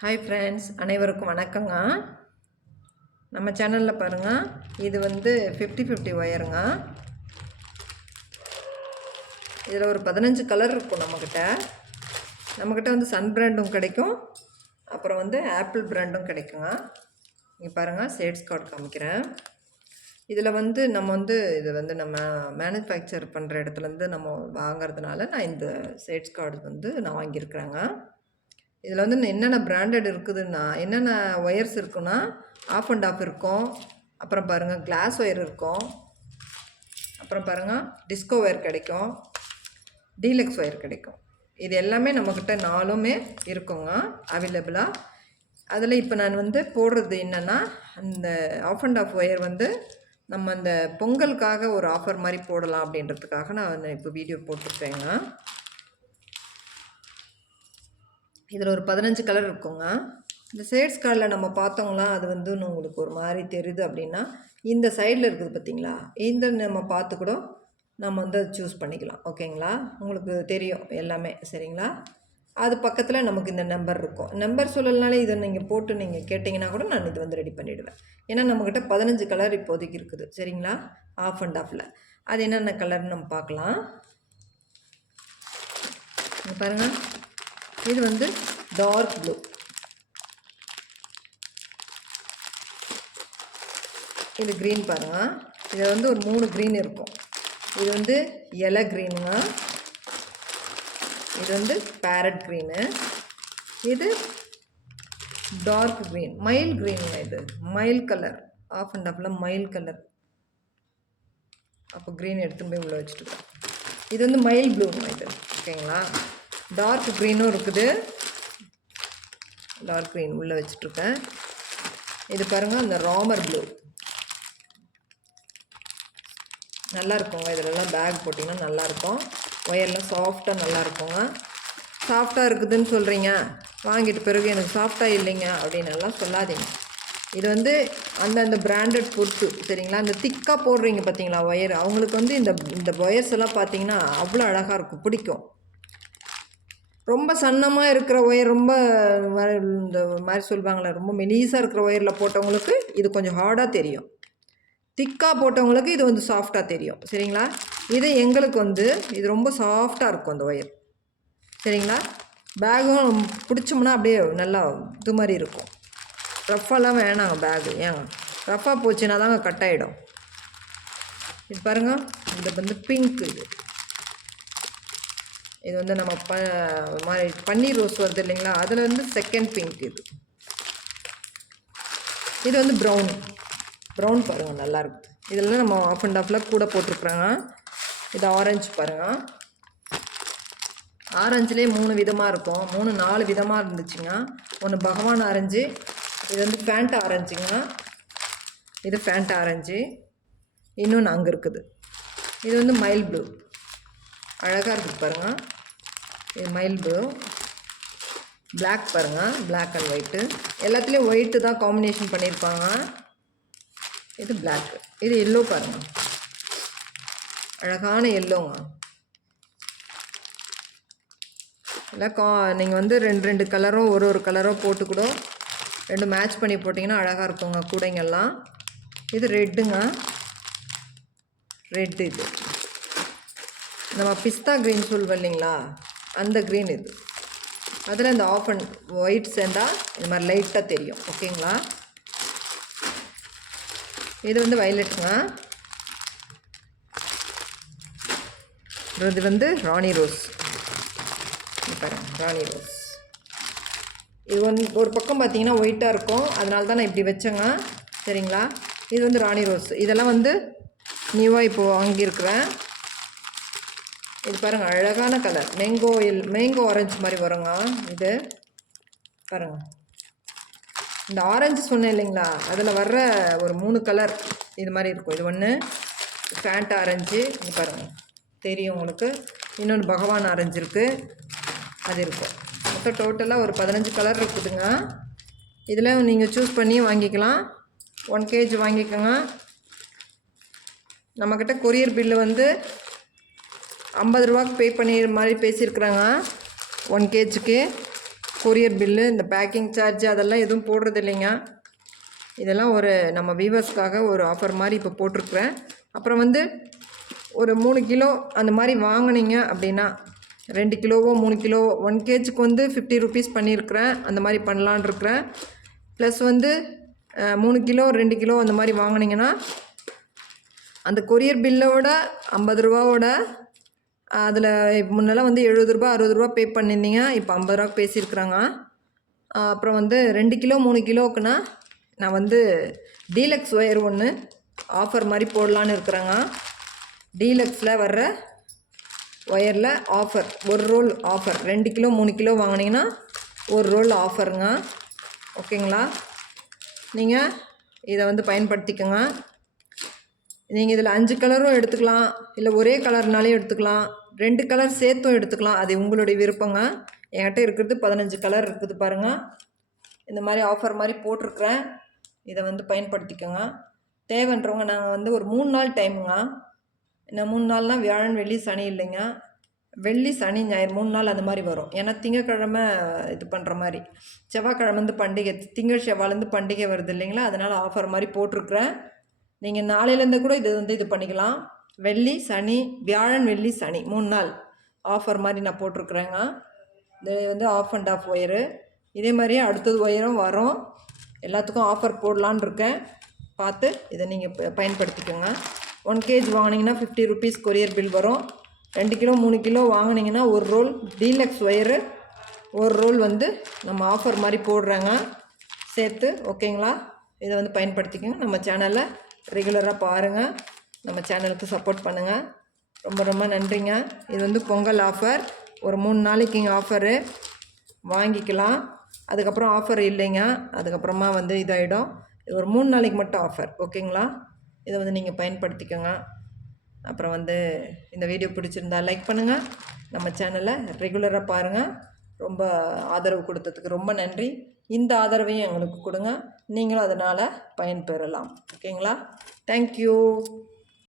Hi friends, அனைவருக்கும் வணக்கங்க. நம்ம சேனலில் பாருங்கள், இது வந்து 50-50 ஒயருங்க. இதில் ஒரு 15 கலர் இருக்கும் நம்மக்கிட்ட வந்து சன் பிராண்டும் கிடைக்கும், அப்புறம் வந்து ஆப்பிள் பிராண்டும் கிடைக்குங்க. இங்கே பாருங்கள், ஷேட்ஸ் கார்டு காமிக்கிறேன். இதில் வந்து இது வந்து நம்ம மேனுஃபேக்சர் பண்ணுற இடத்துலேருந்து நம்ம வாங்கிறதுனால நான் இந்த ஷேட்ஸ் கார்டு வந்து நான் வாங்கியிருக்கிறேங்க. இதில் வந்து என்னென்ன பிராண்டட் இருக்குதுன்னா, என்னென்ன ஒயர்ஸ் இருக்குன்னா, ஆஃப் அண்ட் ஆஃப் இருக்கும், அப்புறம் பாருங்கள் கிளாஸ் ஒயர் இருக்கும், அப்புறம் பாருங்கள் டிஸ்கோ ஒயர் கிடைக்கும், டீலக்ஸ் ஒயர் கிடைக்கும். இது எல்லாமே நம்மக்கிட்ட 4மே இருக்குங்க அவைலபிளாக. அதில் இப்போ நான் வந்து போடுறது என்னென்னா, அந்த ஆஃப் அண்ட் ஆஃப் ஒயர் வந்து நம்ம அந்த பொங்கலுக்காக ஒரு ஆஃபர் மாதிரி போடலாம் அப்படின்றதுக்காக நான் இப்போ வீடியோ போட்டிருக்கேங்க. இதில் ஒரு 15 கலர் இருக்குங்க. இந்த ஷேட்ஸ் கார்டில் நம்ம பார்த்தோங்களா, அது வந்து உங்களுக்கு ஒரு மாதிரி தெரியுது அப்படின்னா, இந்த சைடில் இருக்குது பார்த்திங்களா, இந்த நம்ம பார்த்து கூட நம்ம வந்து அதை சூஸ் பண்ணிக்கலாம். ஓகேங்களா, உங்களுக்கு தெரியும் எல்லாமே. சரிங்களா, அது பக்கத்தில் நமக்கு இந்த நம்பர் இருக்கும். நம்பர் சொல்லலனாலே இதை நீங்கள் போட்டு நீங்கள் கேட்டிங்கன்னா கூட நான் இது வந்து ரெடி பண்ணிவிடுவேன். ஏன்னா நம்மக்கிட்ட 15 கலர் இப்போதைக்கு இருக்குது. சரிங்களா, ஆஃப் அண்ட் ஆஃபில் அது என்னென்ன கலர்னு நம்ம பார்க்கலாம். பாருங்கள், இது வந்து டார்க் ப்ளூ, இது க்ரீன் பாருங்கள். இதில் வந்து ஒரு 3 க்ரீன் இருக்கும். இது வந்து எலை க்ரீனுங்க, இது வந்து பேரட் க்ரீனு, இது டார்க் க்ரீன், மைல் க்ரீனுங்க. இது மைல் கலர், ஆஃப் அண்ட் ஆஃபில் மைல் கலர். அப்போ க்ரீன் எடுத்துன்னு போய் உள்ளே வச்சுட்டு, இது வந்து மைல் ப்ளூங்க இது. ஓகேங்களா, டார்க் க்ரீனும் இருக்குது, டார்க் க்ரீன் உள்ளே வச்சுட்ருக்கேன். இது பாருங்கள், அந்த ராமர் ப்ளூ நல்லாயிருக்குங்க. இதிலெல்லாம் பேக் போட்டிங்கன்னா நல்லாயிருக்கும். ஒயர்லாம் சாஃப்டாக நல்லாயிருக்குங்க. சாஃப்டாக இருக்குதுன்னு சொல்கிறீங்க, வாங்கிட்டு பிறகு எனக்கு சாஃப்டாக இல்லைங்க அப்படின்னு எல்லாம் சொல்லாதீங்க. இது வந்து அந்தந்த பிராண்டட் பொறுத்து. சரிங்களா, இந்த திக்காக போடுறீங்க பார்த்தீங்களா ஒயர், அவங்களுக்கு வந்து இந்த ஒயர்ஸ் எல்லாம் பார்த்தீங்கன்னா அவ்வளோ அழகாக இருக்கும், பிடிக்கும். ரொம்ப சன்னமாக இருக்கிற ஒயர், ரொம்ப இந்த மாதிரி சொல்லுவாங்களே, ரொம்ப மெலிசாக இருக்கிற ஒயரில் போட்டவங்களுக்கு இது கொஞ்சம் ஹார்டாக தெரியும். திக்காக போட்டவங்களுக்கு இது வந்து சாஃப்டாக தெரியும். சரிங்களா, இது எங்களுக்கு வந்து இது ரொம்ப சாஃப்டாக இருக்கும் அந்த ஒயர். சரிங்களா, பேகும் பிடிச்சோம்னா அப்படியே நல்லா இது மாதிரி இருக்கும். ரஃப்பாலாம் வேணாங்க பேகு, ஏங்க ரஃப்பாக போச்சுன்னா தாங்க கட் ஆகிடும். இது பாருங்கள், இது வந்து பிங்க். இது வந்து நம்ம மாதிரி பன்னீர் ரோஸ் வருது இல்லைங்களா, அதில் வந்து செகண்ட் பிங்க். இது வந்து ப்ரௌன் பாருங்கள், நல்லா இருக்குது. இதெல்லாம் நம்ம ஆஃப் அண்ட் ஆஃபில் கூட போட்டிருக்குறாங்க. இது ஆரஞ்சு பாருங்கள், ஆரஞ்சுலேயே 3 விதமாக இருக்கும், 4 விதமாக இருந்துச்சுங்க. ஒன்று பகவான் ஆரஞ்சு, இது வந்து ஃபேண்டா ஆரஞ்சுங்க, இது ஃபேண்டா ஆரஞ்சு, இன்னொன்று அங்கே இருக்குது. இது வந்து மைல் ப்ளூ, அழகாக இருக்குது பாருங்கள். இது மைல் ப்ளூ. பிளாக் பாருங்கள், பிளாக் அண்ட் ஒயிட்டு, எல்லாத்துலேயும் ஒயிட்டு தான் காம்பினேஷன் பண்ணியிருப்பாங்க. இது பிளாக். இது எல்லோ பாருங்கள், அழகான எல்லோங்க. இல்லை நீங்கள் வந்து 2 கலரும் ஒரு கலரோ போட்டு கூட 2 மேட்ச் பண்ணி போட்டிங்கன்னா அழகாக இருக்குங்க கூடைங்கெல்லாம். இது ரெட்டுங்க, ரெட்டு. இது நம்ம பிஸ்தா க்ரீன் சொல்லுவோம் இல்லைங்களா, அந்த க்ரீன். இது அதில் இந்த ஆஃப் அண்ட் ஒயிட் சேர்ந்தால் இந்த மாதிரி லைட்டாக தெரியும். ஓகேங்களா, இது வந்து வயலட்டுங்க, இது வந்து ராணி ரோஸ். பாருங்க, ராணி ரோஸ். இது ஒரு பக்கம் பார்த்தீங்கன்னா ஒயிட்டாக இருக்கும், அதனால தான் நான் இப்படி வச்சேங்க. சரிங்களா, இது வந்து ராணி ரோஸ். இதெல்லாம் வந்து நியூவாக இப்போது வாங்கியிருக்கிறேன். இது பாருங்கள், அழகான கலர், மேங்கோ ஆரஞ்சு மாதிரி வருங்க. இது பாருங்கள், இந்த ஆரஞ்சு சொன்னேன் இல்லைங்களா, அதில் வர்ற ஒரு 3 கலர் இது மாதிரி இருக்கும். இது ஒன்று ஃபேண்டா ஆரஞ்சு, இது பாருங்கள் தெரியும் உங்களுக்கு. இன்னொன்று பகவான் ஆரஞ்சு இருக்குது, அது இருக்கும். மொத்தம் டோட்டலாக ஒரு 15 கலர் இருக்குதுங்க. இதில் நீங்கள் சூஸ் பண்ணி வாங்கிக்கலாம். 1 kg வாங்கிக்கோங்க. நம்மக்கிட்ட கொரியர் பில்லு வந்து 50 ரூபாய்க்கு பே பண்ணிடுற மாதிரி பேசியிருக்கிறாங்க 1 kgக்கு. கொரியர் பில்லு, இந்த பேக்கிங் சார்ஜ் அதெல்லாம் எதுவும் போடுறது இல்லைங்க. இதெல்லாம் ஒரு நம்ம வீவர்ஸ்க்காக ஒரு ஆஃபர் மாதிரி இப்போ போட்டிருக்கிறேன். அப்புறம் வந்து ஒரு 3 கிலோ அந்த மாதிரி வாங்கினீங்க அப்படின்னா 2 கிலோவோ 3 கிலோ 1 கேஜிக்கு வந்து 50 ருபீஸ் பண்ணியிருக்கிறேன். அந்த மாதிரி பண்ணலான் இருக்கிறேன். ப்ளஸ் வந்து 3 கிலோ 2 கிலோ அந்த மாதிரி வாங்கினீங்கன்னா அந்த கொரியர் பில்லோட 50 ரூபாவோட அதில் முன்னெல்லாம் வந்து 70 ரூபா 60 ரூபா பே பண்ணியிருந்தீங்க. இப்போ 50 ரூபா பேசியிருக்கிறாங்க. அப்புறம் வந்து 2 கிலோ 3 கிலோவுக்குன்னா நான் வந்து டீலக்ஸ் ஒயர் ஒன்று ஆஃபர் மாதிரி போடலான்னு இருக்கிறேங்க. டீலக்ஸில் வர்ற ஒயரில் ஆஃபர், ஒரு ரோல் ஆஃபர். 2 கிலோ 3 கிலோ வாங்கினீங்கன்னா ஒரு ரோல் ஆஃபருங்க. ஓகேங்களா? நீங்கள் இதை வந்து பயன்படுத்திக்கோங்க. நீங்கள் இதில் 5 கலரும் எடுத்துக்கலாம், இல்லை ஒரே கலர்னாலையும் எடுத்துக்கலாம், 2 கலர் சேர்த்தும் எடுத்துக்கலாம். அது உங்களுடைய விருப்பங்க. என்கிட்ட இருக்கிறது 15 கலர் இருக்குது பாருங்கள். இந்த மாதிரி ஆஃபர் மாதிரி போட்டிருக்கிறேன். இதை வந்து பயன்படுத்திக்கோங்க. தேவைன்றவங்க நாங்கள் வந்து ஒரு 3 நாள் டைமுங்க. இன்னும் 3 நாள்னால் வியாழன் வெள்ளி சனி இல்லைங்க, வெள்ளி சனி ஞாயிறு 3 நாள் அந்த மாதிரி வரும். ஏன்னா திங்கக்கிழமை இது பண்ணுற மாதிரி, செவ்வாய்க்கிழமை வந்து பண்டிகை, திங்கள் செவ்வாயிலேருந்து பண்டிகை வருது இல்லைங்களா, அதனால் ஆஃபர் மாதிரி போட்டிருக்கிறேன். நீங்கள் நாளையிலேருந்து கூட இது பண்ணிக்கலாம். வெள்ளி சனி, வியாழன் வெள்ளி சனி 3 நாள் ஆஃபர் மாதிரி நான் போட்டிருக்குறேங்க. இது வந்து ஆஃப் அண்ட் ஆஃப் ஒயரு. இதே மாதிரியே அடுத்தது ஒயரும் வரும். எல்லாத்துக்கும் ஆஃபர் போடலான் இருக்கேன். பார்த்து இதை நீங்கள் பயன்படுத்திக்கோங்க. 1 கேஜி வாங்கினீங்கன்னா 50 ருபீஸ் கொரியர் பில் வரும். 2 கிலோ 3 கிலோ வாங்கினீங்கன்னா ஒரு ரோல் டீலக்ஸ் ஒயரு, ஒரு ரோல் வந்து நம்ம ஆஃபர் மாதிரி போடுறேங்க சேர்த்து. ஓகேங்களா? இதை வந்து பயன்படுத்திக்கோங்க. நம்ம சேனலை ரெகுலராக பாருங்கள், நம்ம சேனலுக்கு சப்போர்ட் பண்ணுங்கள். ரொம்ப ரொம்ப நன்றிங்க. இது வந்து பொங்கல் ஆஃபர், ஒரு 3 நாளைக்கு ஆஃபரு வாங்கிக்கலாம். அதுக்கப்புறம் ஆஃபர் இல்லைங்க, அதுக்கப்புறமா வந்து இதாகிடும். இது ஒரு 3 நாளைக்கு மட்டும் ஆஃபர். ஓகேங்களா? இதை வந்து நீங்கள் பயன்படுத்திக்கோங்க. அப்புறம் வந்து இந்த வீடியோ பிடிச்சிருந்தா லைக் பண்ணுங்கள், நம்ம சேனலை ரெகுலராக பாருங்கள். ரொம்ப ஆதரவு கொடுத்ததுக்கு ரொம்ப நன்றி. இந்த ஆதரவையும் எங்களுக்கு கொடுங்க, நீங்களும் அதனால் பயன்பெறலாம். ஓகேங்களா? தேங்க்யூ.